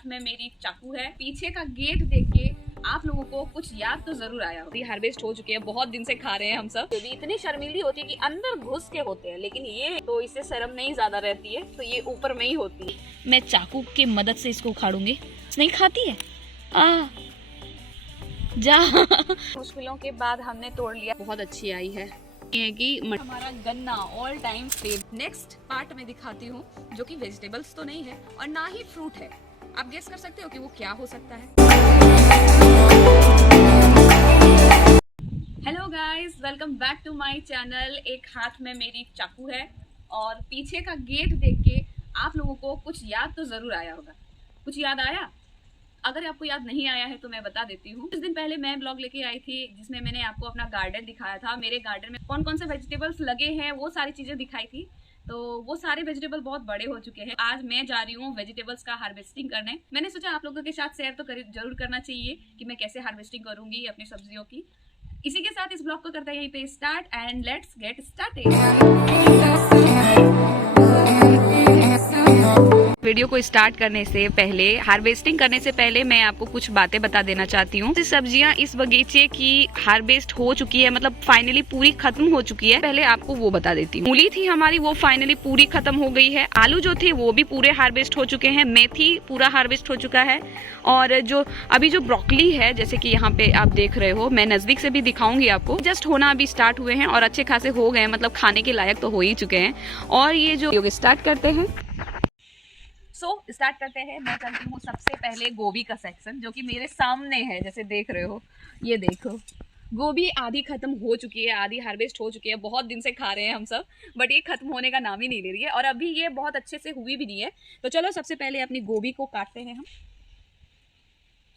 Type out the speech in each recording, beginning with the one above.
हाथ में मेरी चाकू है। पीछे का गेट देख के आप लोगों को कुछ याद तो जरूर आया होगा। हार्वेस्ट हो चुके हैं, बहुत दिन से खा रहे हैं हम सब। ये भी इतनी शर्मीली होती है कि अंदर घुस के होते हैं, लेकिन ये तो इससे शर्म नहीं ज्यादा रहती है, तो ये ऊपर में ही होती है। मैं चाकू की मदद से इसको उखाड़ूंगी। नहीं खाती है जा मुश्किलों के बाद हमने तोड़ लिया, बहुत अच्छी आई है। ये कि हमारा गन्ना all time favourite. Next part में दिखाती हूँ, जो कि वेजिटेबल्स तो नहीं है और ना ही फ्रूट है। आप गेस कर सकते हो कि वो क्या हो सकता है। Hello guys, welcome back to my channel. एक हाथ में मेरी चाकू है और पीछे का गेट देख के आप लोगों को कुछ याद तो जरूर आया होगा। कुछ याद आया? अगर आपको याद नहीं आया है तो मैं बता देती हूँ। कुछ दिन पहले मैं ब्लॉग लेके आई थी जिसमें मैंने आपको अपना गार्डन दिखाया था। मेरे गार्डन में कौन कौन से वेजिटेबल्स लगे हैं वो सारी चीजें दिखाई थी। तो वो सारे वेजिटेबल बहुत बड़े हो चुके हैं। आज मैं जा रही हूँ वेजिटेबल्स का हार्वेस्टिंग करने। मैंने सोचा आप लोगों के साथ शेयर तो जरूर करना चाहिए कि मैं कैसे हार्वेस्टिंग करूंगी अपनी सब्जियों की। इसी के साथ इस ब्लॉग को करते हैं यहीं पे start and let's get started. Video को स्टार्ट करने से पहले, हार्वेस्टिंग करने से पहले मैं आपको कुछ बातें बता देना चाहती हूँ। सब्जियां इस बगीचे की हार्वेस्ट हो चुकी है, मतलब फाइनली पूरी खत्म हो चुकी है। पहले आपको वो बता देती हूँ। मूली थी हमारी, वो फाइनली पूरी खत्म हो गई है। आलू जो थे वो भी पूरे हार्वेस्ट हो चुके हैं। मेथी पूरा हार्वेस्ट हो चुका है। और जो अभी जो ब्रोकली है, जैसे कि यहाँ पे आप देख रहे हो, मैं नजदीक से भी दिखाऊंगी आपको। जस्ट होना अभी स्टार्ट हुए हैं और अच्छे खासे हो गए, मतलब खाने के लायक तो हो ही चुके हैं। और ये जो स्टार्ट करते हैं, स्टार्ट करते हैं। मैं चलती हूँ सबसे पहले गोभी का सेक्शन, जो कि मेरे सामने है, जैसे देख रहे हो। ये देखो, गोभी आधी खत्म हो चुकी है, आधी हार्वेस्ट हो चुकी है। बहुत दिन से खा रहे हैं हम सब, बट ये खत्म होने का नाम ही नहीं ले रही है। और अभी ये बहुत अच्छे से हुई भी नहीं है। तो चलो सबसे पहले अपनी गोभी को काटते हैं हम।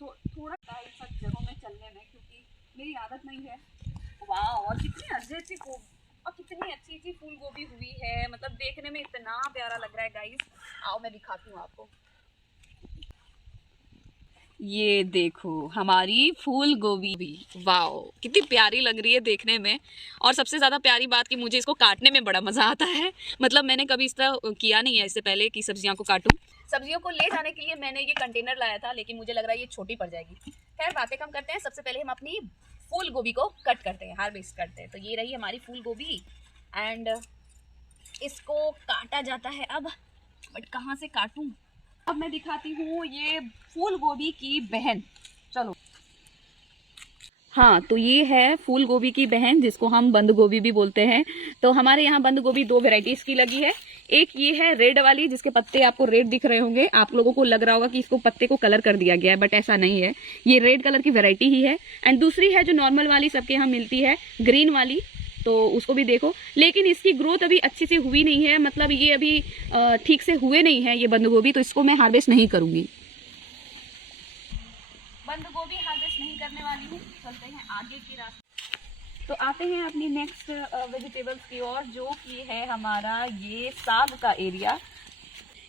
तो थोड़ा इन सब जगहों में चलने में, क्योंकि मेरी आदत नहीं है। वाह, और कितनी अच्छी और कितनी अच्छी फूल गोभी हुई है, मतलब देखने में इतना प्यारा लग रहा है गाइस। आओ मैं दिखाती हूँ आपको। ये देखो हमारी फूल गोभी भी, वाओ कितनी प्यारी लग रही है देखने में। और सबसे ज्यादा प्यारी बात कि मुझे इसको काटने में बड़ा मजा आता है। मतलब मैंने कभी इस तरह किया नहीं है इससे पहले कि सब्जियों को काटूं। सब्जियों को ले जाने के लिए मैंने ये कंटेनर लाया था, लेकिन मुझे लग रहा है ये छोटी पड़ जाएगी। खैर बातें कम करते हैं, सबसे पहले हम अपनी फूल गोभी को कट करते हैं, हार्वेस्ट करते हैं। तो ये रही हमारी फूल गोभी एंड इसको काटा जाता है अब, बट कहाँ से काटूं? अब मैं दिखाती हूँ ये फूल गोभी की बहन। चलो, हाँ, तो ये है फूल गोभी की बहन, जिसको हम बंद गोभी भी बोलते हैं। तो हमारे यहाँ बंद गोभी दो वेराइटीज की लगी है। एक ये है रेड वाली, जिसके पत्ते आपको रेड दिख रहे होंगे। आप लोगों को लग रहा होगा कि इसको पत्ते को कलर कर दिया गया है, बट ऐसा नहीं है। ये रेड कलर की वेराइटी ही है। एंड दूसरी है जो नॉर्मल वाली सबके यहाँ मिलती है, ग्रीन वाली। तो उसको भी देखो, लेकिन इसकी ग्रोथ अभी अच्छी से हुई नहीं है। मतलब ये अभी ठीक से हुए नहीं है ये बंद गोभी, तो इसको मैं हार्वेस्ट नहीं करूंगी। बंद गोभी हार्वेस्ट नहीं करने वाली हूँ। चलते हैं आगे की रास्ते। तो आते हैं अपनी नेक्स्ट वेजिटेबल्स की ओर, जो कि है हमारा ये साग का एरिया।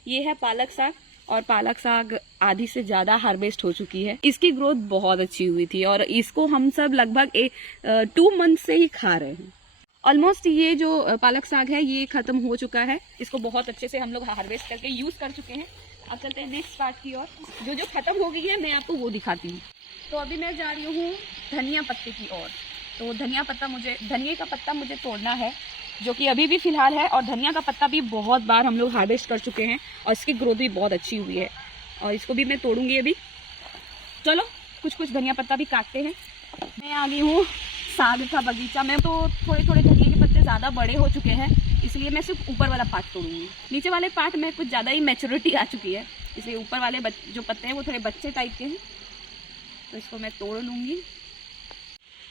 ये है पालक साग, और पालक साग आधी से ज्यादा हार्वेस्ट हो चुकी है। इसकी ग्रोथ बहुत अच्छी हुई थी और इसको हम सब लगभग 2 मंथ से ही खा रहे हैं। ऑलमोस्ट ये जो पालक साग है ये खत्म हो चुका है। इसको बहुत अच्छे से हम लोग हार्वेस्ट करके यूज कर चुके हैं। अब चलते हैं नेक्स्ट पार्ट की ओर। जो खत्म हो गई है मैं आपको वो दिखाती हूँ। तो अभी मैं जा रही हूँ धनिया पत्ते की ओर। तो धनिया का पत्ता मुझे तोड़ना है, जो कि अभी भी फिलहाल है। और धनिया का पत्ता भी बहुत बार हम लोग हार्वेस्ट कर चुके हैं और इसकी ग्रोथ भी बहुत अच्छी हुई है, और इसको भी मैं तोड़ूंगी अभी। चलो कुछ धनिया पत्ता भी काटते हैं। मैं आ गई हूँ साग का बगीचा में। तो थोड़े धनिया के पत्ते ज़्यादा बड़े हो चुके हैं, इसलिए मैं सिर्फ ऊपर वाला पार्ट तोड़ूंगी। नीचे वाले पार्ट में कुछ ज़्यादा ही मैच्योरिटी आ चुकी है, इसलिए ऊपर वाले जो पत्ते हैं वो थोड़े बच्चे टाइप के हैं, तो इसको मैं तोड़ लूँगी।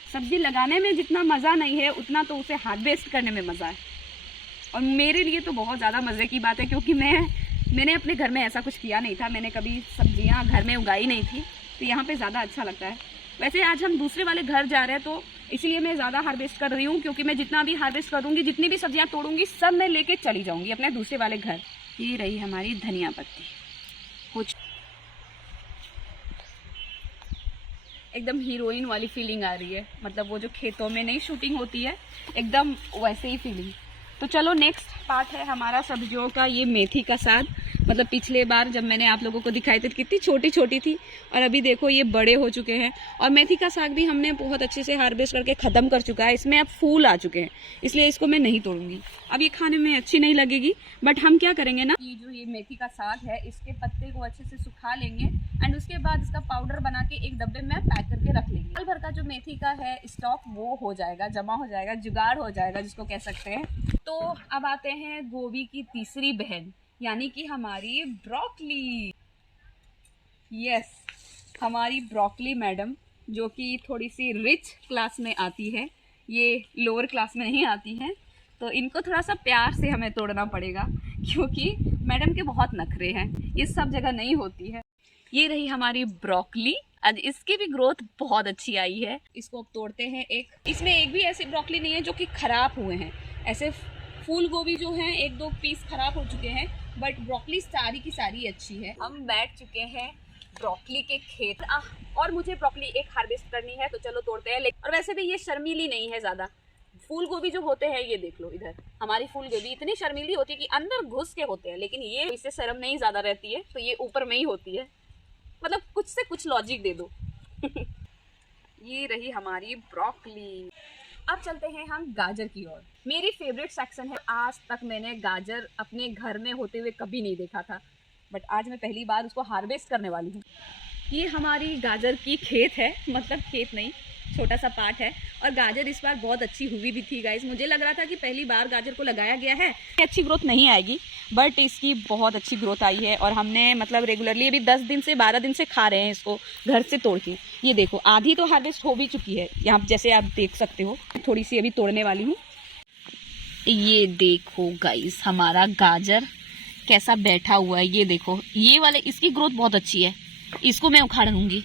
सब्जी लगाने में जितना मज़ा नहीं है, उतना तो उसे हार्वेस्ट करने में मज़ा है। और मेरे लिए तो बहुत ज़्यादा मज़े की बात है, क्योंकि मैंने अपने घर में ऐसा कुछ किया नहीं था। मैंने कभी सब्जियां घर में उगाई नहीं थी, तो यहाँ पे ज़्यादा अच्छा लगता है। वैसे आज हम दूसरे वाले घर जा रहे हैं, तो इसलिए मैं ज़्यादा हार्वेस्ट कर रही हूँ, क्योंकि मैं जितना भी हार्वेस्ट करूँगी, जितनी भी सब्जियाँ तोड़ूंगी, सब मैं लेके चली जाऊँगी अपने दूसरे वाले घर। ये रही हमारी धनिया पत्ती। कुछ एकदम हीरोइन वाली फीलिंग आ रही है, मतलब वो जो खेतों में नहीं शूटिंग होती है, एकदम वैसे ही फीलिंग। तो चलो नेक्स्ट पार्ट है हमारा सब्जियों का, ये मेथी का साग। मतलब पिछले बार जब मैंने आप लोगों को दिखाई थी कितनी छोटी छोटी थी, और अभी देखो ये बड़े हो चुके हैं। और मेथी का साग भी हमने बहुत अच्छे से हार्वेस्ट करके ख़त्म कर चुका है। इसमें अब फूल आ चुके हैं, इसलिए इसको मैं नहीं तोड़ूंगी। अब ये खाने में अच्छी नहीं लगेगी, बट हम क्या करेंगे ना, ये जो ये मेथी का साग है इसके पत्ते को अच्छे से सुखा लेंगे एंड उसके बाद इसका पाउडर बना के एक डब्बे में पैक करके रख लेंगे। साल भर का जो मेथी का है स्टॉक वो हो जाएगा, जमा हो जाएगा, जुगाड़ हो जाएगा जिसको कह सकते हैं। तो अब आते हैं गोभी की तीसरी बहन, यानी कि हमारी ब्रोकली। यस, हमारी ब्रोकली मैडम, जो कि थोड़ी सी रिच क्लास में आती है, ये लोअर क्लास में नहीं आती है, तो इनको थोड़ा सा प्यार से हमें तोड़ना पड़ेगा क्योंकि मैडम के बहुत नखरे हैं, ये सब जगह नहीं होती है। ये रही हमारी ब्रोकली, आज इसकी भी ग्रोथ बहुत अच्छी आई है। इसको अब तोड़ते हैं। इसमें एक भी ऐसी ब्रोकली नहीं है जो कि खराब हुए हैं। ऐसे फूल गोभी जो हैं 1-2 पीस खराब हो चुके हैं, बट ब्रोकली सारी की सारी अच्छी है। हम बैठ चुके हैं ब्रोकली के खेत, और मुझे ब्रोकली एक हार्वेस्ट करनी है, तो चलो तोड़ते हैं। और वैसे भी ये शर्मीली नहीं है ज़्यादा। फूल गोभी जो होते हैं, ये देख लो इधर, हमारी फूल गोभी इतनी शर्मीली होती है कि अंदर घुस के होते हैं, लेकिन ये इससे शर्म नहीं ज़्यादा रहती है, तो ये ऊपर में ही होती है। मतलब कुछ से कुछ लॉजिक दे दो। ये रही हमारी ब्रोकली। अब चलते हैं हम गाजर की ओर। मेरी फेवरेट सेक्शन है। आज तक मैंने गाजर अपने घर में होते हुए कभी नहीं देखा था, बट आज मैं पहली बार उसको हार्वेस्ट करने वाली हूँ। ये हमारी गाजर की खेत है, मतलब खेत नहीं, छोटा सा पार्ट है। और गाजर इस बार बहुत अच्छी हुई भी थी गाइस। मुझे लग रहा था कि पहली बार गाजर को लगाया गया है, अच्छी ग्रोथ नहीं आएगी, बट इसकी बहुत अच्छी ग्रोथ आई है। और हमने मतलब रेगुलरली अभी 10 दिन से 12 दिन से खा रहे हैं इसको घर से तोड़ के। ये देखो, आधी तो हार्वेस्ट हो भी चुकी है यहाँ, जैसे आप देख सकते हो। थोड़ी सी अभी तोड़ने वाली हूँ। ये देखो गाइस, हमारा गाजर कैसा बैठा हुआ है। ये देखो, ये वाले, इसकी ग्रोथ बहुत अच्छी है। इसको मैं उखाड़ लूँगी।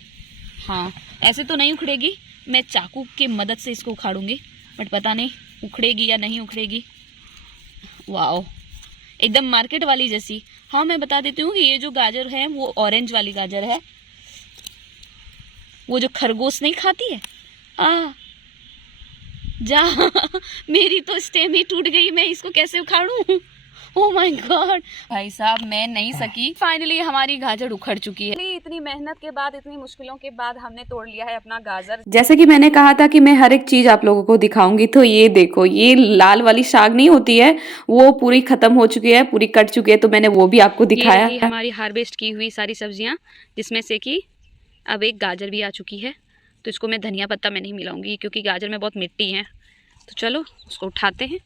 हाँ, ऐसे तो नहीं उखड़ेगी, मैं चाकू की मदद से इसको उखाड़ूंगी, बट पता नहीं उखड़ेगी या नहीं उखड़ेगी। वाओ, एकदम मार्केट वाली जैसी। हाँ, मैं बता देती हूँ कि ये जो गाजर है वो ऑरेंज वाली गाजर है, वो जो खरगोश नहीं खाती है। जा मेरी तो स्टेम ही टूट गई, मैं इसको कैसे उखाड़ूं? ओह माय गॉड भाई साहब, मैं नहीं सकी। फाइनली हमारी गाजर उखड़ चुकी है। इतनी मेहनत के बाद, इतनी मुश्किलों के बाद हमने तोड़ लिया है अपना गाजर। जैसे कि मैंने कहा था कि मैं हर एक चीज आप लोगों को दिखाऊंगी, तो ये देखो, ये लाल वाली साग नहीं होती है, वो पूरी खत्म हो चुकी है, पूरी कट चुकी है, तो मैंने वो भी आपको दिखाया। ये हमारी हार्वेस्ट की हुई सारी सब्जियां, जिसमें से कि अब एक गाजर भी आ चुकी है। तो इसको मैं धनिया पत्ता में नहीं मिलाऊंगी क्योंकि गाजर में बहुत मिट्टी है। तो चलो उसको उठाते हैं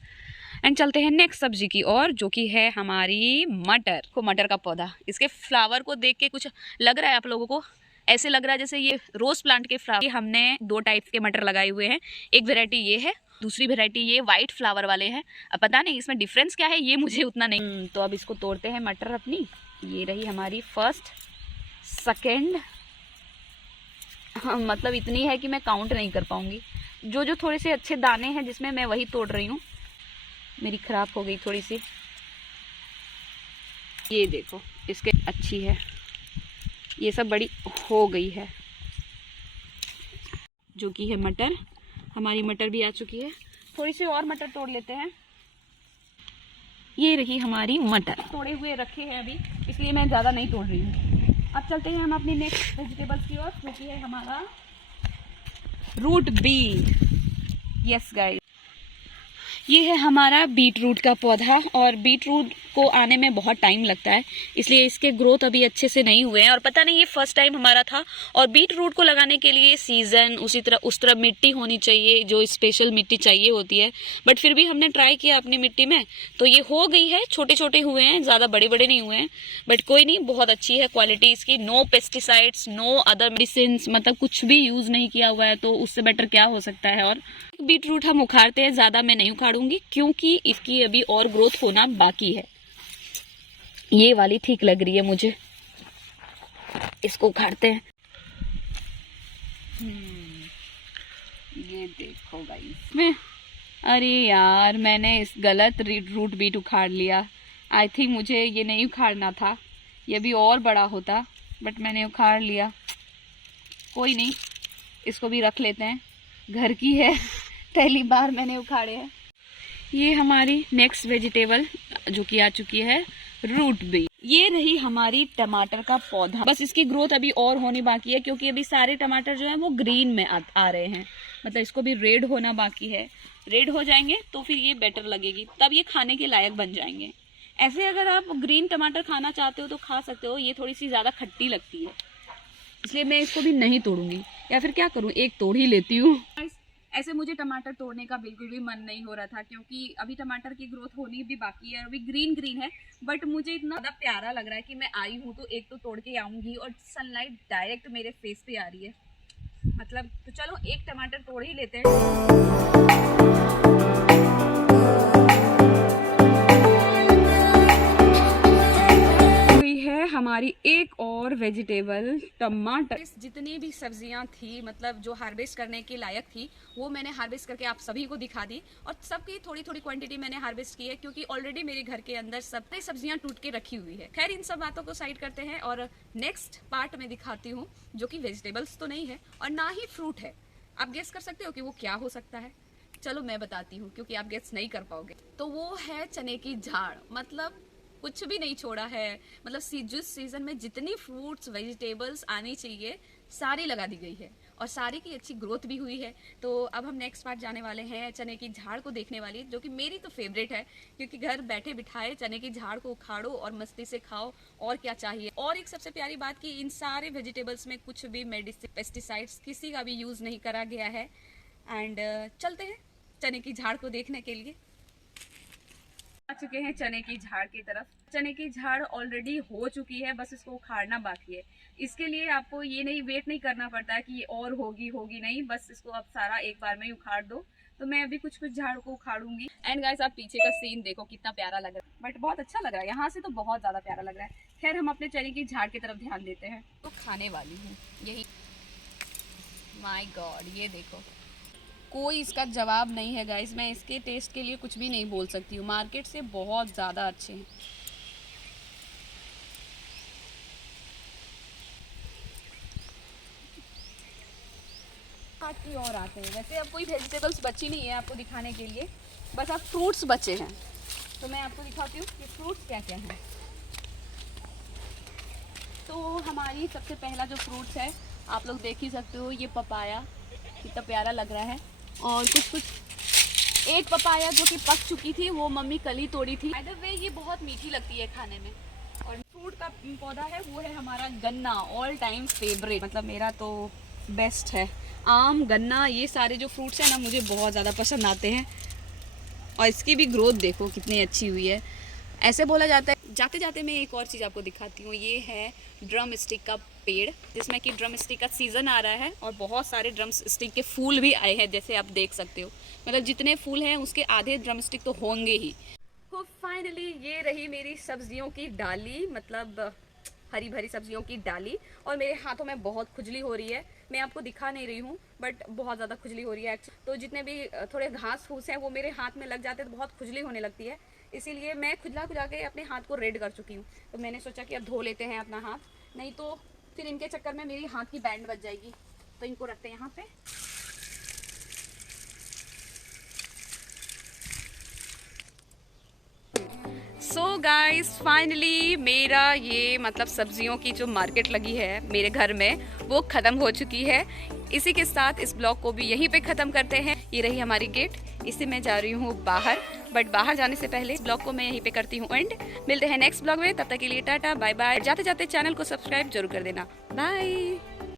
एंड चलते हैं नेक्स्ट सब्जी की ओर, जो कि है हमारी मटर। को मटर का पौधा, इसके फ्लावर को देख के कुछ लग रहा है आप लोगों को, ऐसे लग रहा है जैसे ये रोज प्लांट के फ्लावर। हमने 2 टाइप के मटर लगाए हुए हैं। एक वेराइटी ये है, दूसरी वेराइटी ये वाइट फ्लावर वाले हैं। अब पता नहीं इसमें डिफरेंस क्या है, ये मुझे उतना नहीं। तो अब इसको तोड़ते हैं मटर अपनी। ये रही हमारी फर्स्ट, सेकेंड, हाँ, मतलब इतनी है कि मैं काउंट नहीं कर पाऊंगी। जो जो थोड़े से अच्छे दाने हैं जिसमें, मैं वही तोड़ रही हूँ। मेरी खराब हो गई थोड़ी सी। ये देखो, इसके अच्छी है, ये सब बड़ी हो गई है, जो कि है मटर। हमारी मटर भी आ चुकी है। थोड़ी सी और मटर तोड़ लेते हैं। ये रही हमारी मटर, तोड़े हुए रखे हैं अभी, इसलिए मैं ज़्यादा नहीं तोड़ रही हूँ। अब चलते हैं हम अपनी नेक्स्ट वेजिटेबल्स की ओर, जो कि है हमारा रूट बीट। यस गाइस, ये है हमारा बीट रूट का पौधा, और बीट रूट को आने में बहुत टाइम लगता है, इसलिए इसके ग्रोथ अभी अच्छे से नहीं हुए हैं। और पता नहीं, ये फर्स्ट टाइम हमारा था। और बीट रूट को लगाने के लिए सीजन, उस तरह मिट्टी होनी चाहिए, जो स्पेशल मिट्टी चाहिए होती है। बट फिर भी हमने ट्राई किया अपनी मिट्टी में, तो ये हो गई है। छोटे छोटे हुए हैं, ज़्यादा बड़े बड़े नहीं हुए हैं, बट कोई नहीं, बहुत अच्छी है क्वालिटी इसकी। No pesticides, no other medicine, मतलब कुछ भी यूज़ नहीं किया हुआ है, तो उससे बेटर क्या हो सकता है। और बीट रूट हम उखाड़ते हैं, ज़्यादा मैं नहीं उखाड़ूंगी क्योंकि इसकी अभी और ग्रोथ होना बाकी है। ये वाली ठीक लग रही है मुझे, इसको उखाड़ते हैं। ये देखो गाइस, अरे यार, मैंने इस गलत रूट बीट उखाड़ लिया। आई थिंक मुझे ये नहीं उखाड़ना था, ये भी और बड़ा होता, बट मैंने उखाड़ लिया। कोई नहीं, इसको भी रख लेते हैं, घर की है, पहली बार मैंने उखाड़े हैं। ये हमारी नेक्स्ट वेजिटेबल जो कि आ चुकी है, रूट बीट। ये रही हमारी टमाटर का पौधा। बस इसकी ग्रोथ अभी और होनी बाकी है, क्योंकि अभी सारे टमाटर जो है वो ग्रीन में आ रहे हैं। मतलब इसको भी रेड होना बाकी है। रेड हो जाएंगे तो फिर ये बेटर लगेगी, तब ये खाने के लायक बन जाएंगे। ऐसे अगर आप ग्रीन टमाटर खाना चाहते हो तो खा सकते हो, ये थोड़ी सी ज़्यादा खट्टी लगती है, इसलिए मैं इसको भी नहीं तोड़ूंगी। या फिर क्या करूँ, एक तोड़ ही लेती हूँ। ऐसे मुझे टमाटर तोड़ने का बिल्कुल भी मन नहीं हो रहा था, क्योंकि अभी टमाटर की ग्रोथ होनी भी बाकी है। अभी ग्रीन ग्रीन है, बट मुझे इतना ज़्यादा प्यारा लग रहा है कि मैं आई हूँ तो एक तो तोड़ के आऊँगी, और सनलाइट डायरेक्ट मेरे फेस पे आ रही है। मतलब तो चलो एक टमाटर तोड़ ही लेते हैं। हमारी एक और वेजिटेबल टमाटर। जितनी भी सब्जियां थी, मतलब जो हार्वेस्ट करने के लायक थी, वो मैंने हार्वेस्ट करके आप सभी को दिखा दी, और सबकी थोड़ी थोड़ी क्वांटिटी मैंने हार्वेस्ट की है, क्योंकि ऑलरेडी मेरे घर के अंदर सब सब्जियां टूट के रखी हुई है। खैर, इन सब बातों को साइड करते हैं और नेक्स्ट पार्ट में दिखाती हूँ, जो कि वेजिटेबल्स तो नहीं है और ना ही फ्रूट है। आप गेस कर सकते हो कि वो क्या हो सकता है? चलो मैं बताती हूँ, क्योंकि आप गेस नहीं कर पाओगे। तो वो है चने की झाड़। मतलब कुछ भी नहीं छोड़ा है। मतलब जिस सीजन में जितनी फ्रूट्स वेजिटेबल्स आनी चाहिए सारी लगा दी गई है, और सारी की अच्छी ग्रोथ भी हुई है। तो अब हम नेक्स्ट पार्ट जाने वाले हैं चने की झाड़ को देखने वाली, जो कि मेरी तो फेवरेट है, क्योंकि घर बैठे बिठाए चने की झाड़ को उखाड़ो और मस्ती से खाओ, और क्या चाहिए। और एक सबसे प्यारी बात कि इन सारे वेजिटेबल्स में कुछ भी मेडिसिन, पेस्टिसाइड्स किसी का भी यूज नहीं करा गया है। एंड चलते हैं चने की झाड़ को देखने के लिए। आ चुके हैं चने की झाड़ की तरफ। चने की झाड़ ऑलरेडी हो चुकी है, बस इसको उखाड़ना बाकी है। इसके लिए आपको ये नहीं वेट नहीं करना पड़ता है कि ये और होगी नहीं, बस इसको आप सारा एक बार में ही उखाड़ दो। तो मैं अभी कुछ झाड़ को उखाड़ूंगी। एंड गाइस, आप पीछे का सीन देखो, कितना प्यारा लग रहा है, बट बहुत अच्छा लग रहा है। यहाँ से तो बहुत ज्यादा प्यारा लग रहा है। खैर, हम अपने चने की झाड़ की तरफ ध्यान देते हैं। तो खाने वाली हूँ यही। माय गॉड, ये देखो, कोई इसका जवाब नहीं है गाइस। मैं इसके टेस्ट के लिए कुछ भी नहीं बोल सकती हूँ, मार्केट से बहुत ज़्यादा अच्छे हैं। की और आते हैं। वैसे अब कोई वेजिटेबल्स बची नहीं है आपको दिखाने के लिए, बस अब फ्रूट्स बचे हैं। तो मैं आपको दिखाती हूँ कि फ्रूट्स क्या क्या हैं। तो हमारी सबसे पहला जो फ्रूट्स है, आप लोग देख ही सकते हो, ये पपाया कितना प्यारा लग रहा है। और कुछ एक पपाया जो कि पक चुकी थी, वो मम्मी कल ही तोड़ी थी। बाय द वे, ये बहुत मीठी लगती है खाने में। और फ्रूट का पौधा है, वो है हमारा गन्ना, ऑल टाइम फेवरेट। मतलब मेरा तो बेस्ट है। आम, गन्ना, ये सारे जो फ्रूट्स हैं ना, मुझे बहुत ज़्यादा पसंद आते हैं। और इसकी भी ग्रोथ देखो कितनी अच्छी हुई है। ऐसे बोला जाता है। जाते जाते मैं एक और चीज़ आपको दिखाती हूँ। ये है ड्रम स्टिक का पेड़, जिसमें कि ड्रम स्टिक का सीज़न आ रहा है, और बहुत सारे ड्रम स्टिक के फूल भी आए हैं, जैसे आप देख सकते हो। मतलब जितने फूल हैं उसके आधे ड्रम स्टिक तो होंगे ही। तो फाइनली ये रही मेरी सब्जियों की डाली, मतलब हरी भरी सब्जियों की डाली। और मेरे हाथों में बहुत खुजली हो रही है। मैं आपको दिखा नहीं रही हूँ, बट बहुत ज़्यादा खुजली हो रही है। तो जितने भी थोड़े घास फूस हैं वो मेरे हाथ में लग जाते हैं, तो बहुत खुजली होने लगती है। इसीलिए मैं खुजला खुजा के अपने हाथ को रेड कर चुकी हूँ। तो मैंने सोचा कि अब धो लेते हैं अपना हाथ, नहीं तो फिर इनके चक्कर में मेरी हाथ की बैंड बच जाएगी। तो इनको रखते हैं यहाँ पे। सो गाइस, फाइनली मेरा ये मतलब सब्जियों की जो मार्केट लगी है मेरे घर में, वो ख़त्म हो चुकी है। इसी के साथ इस ब्लॉग को भी यहीं पे ख़त्म करते हैं। ये रही हमारी गेट, इससे मैं जा रही हूँ बाहर। बट बाहर जाने से पहले इस ब्लॉग को मैं यहीं पे करती हूँ एंड। मिलते हैं नेक्स्ट ब्लॉग में, तब तक के लिए टाटा बाय बाय। जाते जाते चैनल को सब्सक्राइब जरूर कर देना। बाय।